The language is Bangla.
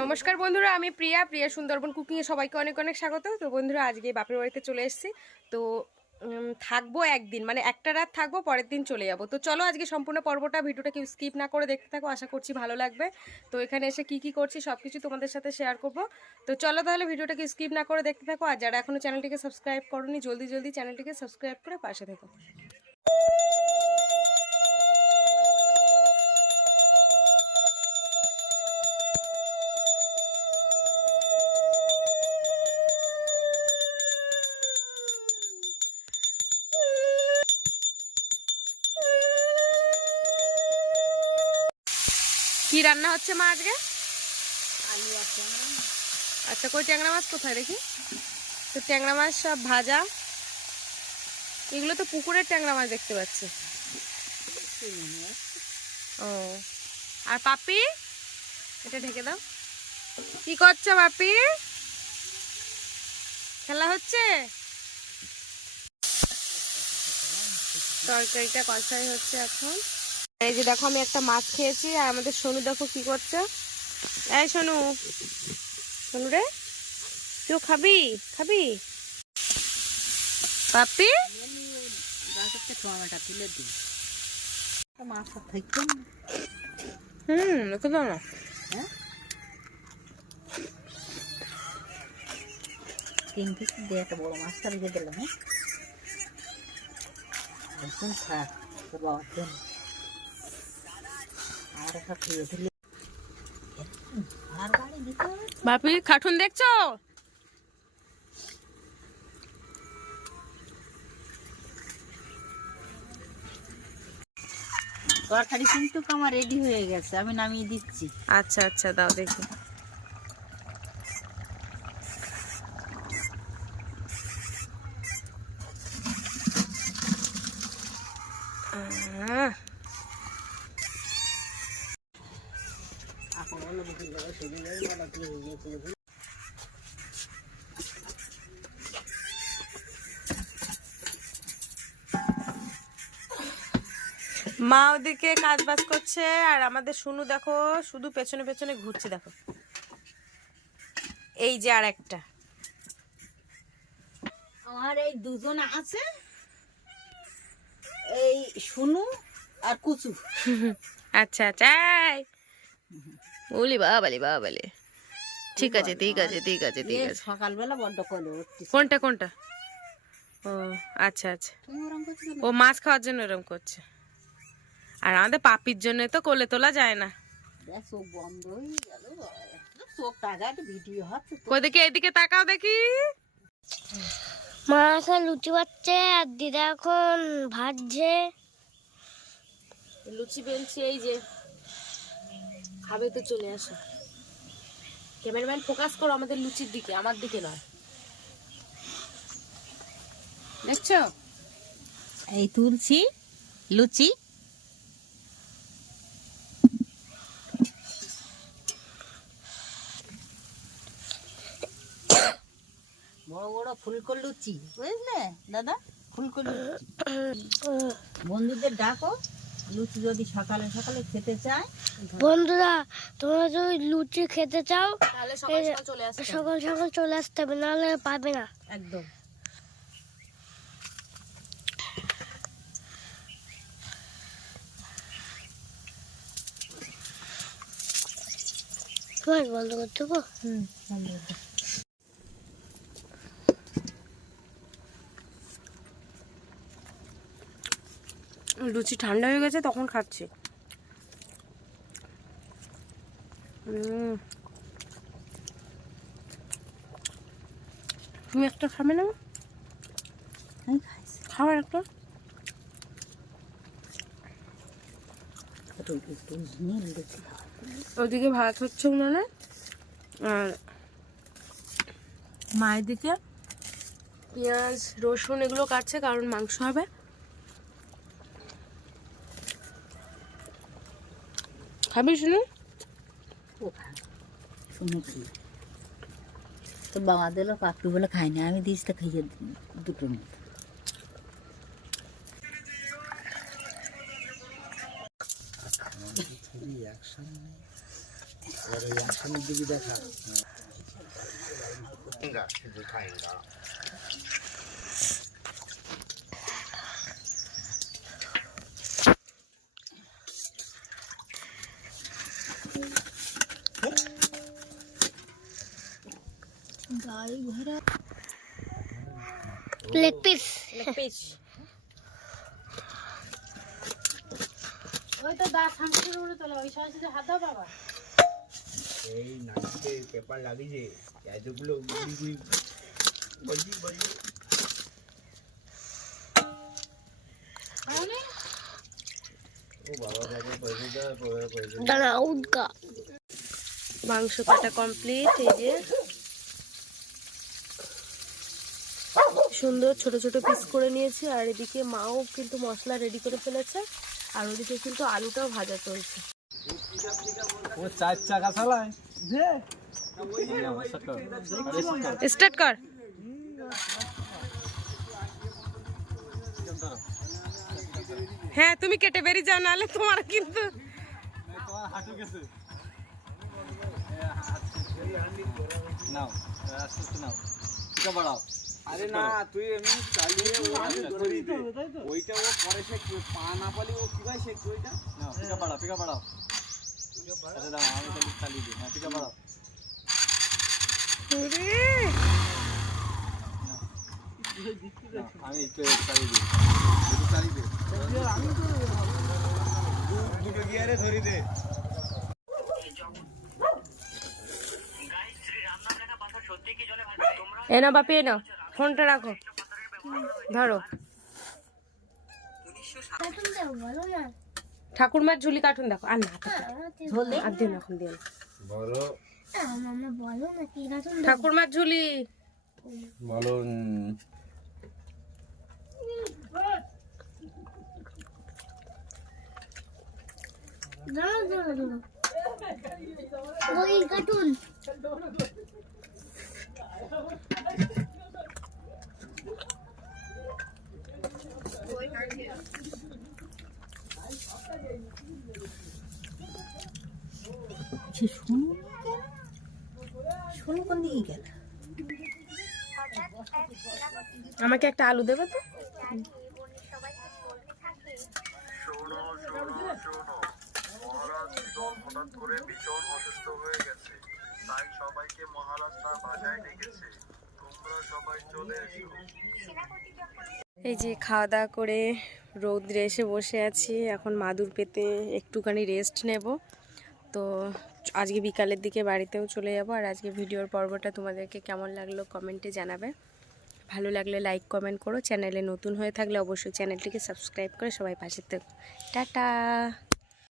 নমস্কার বন্ধুরা, আমি প্রিয়া প্রিয়া সুন্দরবন কুকিংয়ে সবাইকে অনেক অনেক স্বাগত। তো বন্ধুরা, আজকে বাপের বাড়িতে চলে এসেছি। তো থাকব একদিন মানে একটা রাত থাকব, পরের দিন চলে যাব। তো চলো আজকে সম্পূর্ণ পর্বটা, ভিডিওটা কেউ স্কিপ না করে দেখতে থাকো, আশা করছি ভালো লাগবে। তো এখানে এসে কি কি করছি সব কিছু তোমাদের সাথে শেয়ার করব। তো চলো তাহলে ভিডিওটাকে স্কিপ না করে দেখতে থাকো, আর যারা এখনও চ্যানেলটিকে সাবস্ক্রাইব করোনি, জলদি জলদি চ্যানেলটিকে সাবস্ক্রাইব করে পাশে থেকো। কি রান্না হচ্ছে মা আজকে? আচ্ছা কই ট্যাংরা মাছ কোথায় দেখি? তো ট্যাংরা মাছ সব ভাজা। এগুলো তো পুকুরের ট্যাংরা মাছ দেখতে পাচ্ছি। ও। আর পাপি? এটা ঢেকে দাও। কি করছ পাপি? খেলা হচ্ছে? তরকারিটা কষাই হচ্ছে এখন। এই যে দেখো, আমি একটা মাছ খেয়েছি, আর আমাদের সোনু দেখো কি করছে। এই সোনু সোনু রে তুই খাবি? খাবি? পাপি হুম দিয়ে একটা মাছটা রেখে হ্যাঁ? একদম আর একটা খেয়ে দিলে আর বাড়ি দিতে হবে বাপি খাটুন দেখছ? তরকারি কিন্তু আমার রেডি হয়ে গেছে আমি নামিয়ে দিচ্ছি। আচ্ছা আচ্ছা দাও দেখি আহ, এখন হলো বুঝে যাবে সেদিন বলা কি হয়ে গিয়েছিল মা ওদিকে কাজ বাজ করছে আর আমাদের শুনু দেখো শুধু পেছনে পেছনে ঘুরছে দেখো। এই যে আর একটা। আমার এই দুজন আছে এই শুনু আর কুচু। আচ্ছা আচ্ছা। বলি বাবালি বাবালি। ঠিক আছে ঠিক আছে ঠিক আছে ঠিক আছে। সকালবেলা বড্ড কলে কোনটা কোনটা? ও আচ্ছা আচ্ছা? ও মাছ খাওয়ার জন্য এরকম করছে। আর আমাদের পাপির জন্য তো কোলে তোলা যায় না। হয়ে দেখি এদিকে তাকাও দেখি। মা এখন লুচি পাচ্ছে আর দিদা এখন ভাজছে। লুচি বেলছি এই যে। খাবে তো চলে আসো। ক্যামেরাম্যান, ফোকাস করো আমাদের লুচির দিকে, আমার দিকে নয়। দেখছ? এই তুলছি, লুচি। বড় লুচি, বুঝলে? দাদা ফুলকো লুচি। বন্ধুদের ডাকো। লুচি যদি সকালে সকালে খেতে চায় বন্ধুরা তোমরা যদি লুচি খেতে চাও তাহলে সকাল সকাল চলে আসতে হবে। নাহলে পাবে না। একদম। তোমার বন্ধ করতে লুচি ঠান্ডা হয়ে গেছে তখন খাচ্ছি। তুমি একটা খাবে না খাবার একটা। ওদিকে ভাত হচ্ছে উনানে আর মায়ের দিকে? পেঁয়াজ রসুন এগুলো কাটছে কারণ মাংস হবে। খাবি শুনু ও খায় শুনে কি তো বাবা দিল কাকু বলে খাই না আমি দিস তো খাইয়ে দুটোর মতো লেগ পিস পিস ওই তো দা শান্তি উড়ে তোলা ওই সাইজে হাত দাও বাবা। এই নাচতে পেপার লাগিয়েছে এতগুলো গুড়ি গুড়ি বলছি বলছি। ও বাবা বাবা পয়সা দেওয়া পয়সা দাঁড়া উদ্গা মাংস কাটা কমপ্লিট এই যে। সুন্দর ছোট ছোট পিস করে নিয়েছি। আর এদিকে মাও কিন্তু মশলা রেডি করে ফেলেছে। আর ওদিকে কিন্তু আলুটাও ভাজা চলছে। ও চার চাকা চালায় স্টার্ট কর। হ্যাঁ তুমি কেটে বেরিয়ে যাও নাহলে তোমার কিন্তু নাও আস্তে আস্তে নাও। বাড়াও আরে না তুই এমনি চালিয়ে ওইটা ও পরে সে পা না পালি ও কীভাবে শেখবে ওইটা? না পিকা বাড়াও পিকা বাড়াও। আরে দাও আমি তাহলে চালিয়ে দিই। হ্যাঁ পিকা বাড়াও। না, আমি একটু চালিয়ে দিই। চালিয়ে দে দুটো গিয়ারে ধরি দে। এ না বাপি এ নাও ফোনটা রাখো। ধরো। ঠাকুরমার ঝুলি কার্টুন দেখো। আর না আর দিন এখন দিন ঠাকুরমার ঝুলি। বলো। দাও দাও দাও ওই কাটুন সে শুনু শুনু কোন দিকে গেল। আমাকে একটা আলু দেবে তো? হঠাৎ করে ভীষণ অসুস্থ হয়ে গেছে। তাই সবাইকে মহারাজ তার ডেকেছে তোমরা সবাই চলে এসো। এই যে খাওয়া দাওয়া করে রৌদ্রে এসে বসে আছি। এখন মাদুর পেতে একটুখানি রেস্ট নেব। তো আজকে বিকালের দিকে বাড়িতেও চলে যাব আর আজকে ভিডিওর পর্বটা তোমাদেরকে কেমন লাগল কমেন্টে জানাবে। ভালো লাগলে লাইক, কমেন্ট করো। চ্যানেলে নতুন হয়ে থাকলে অবশ্যই চ্যানেলটিকে সাবস্ক্রাইব করে সবাই পাশে থেকো। টাটা!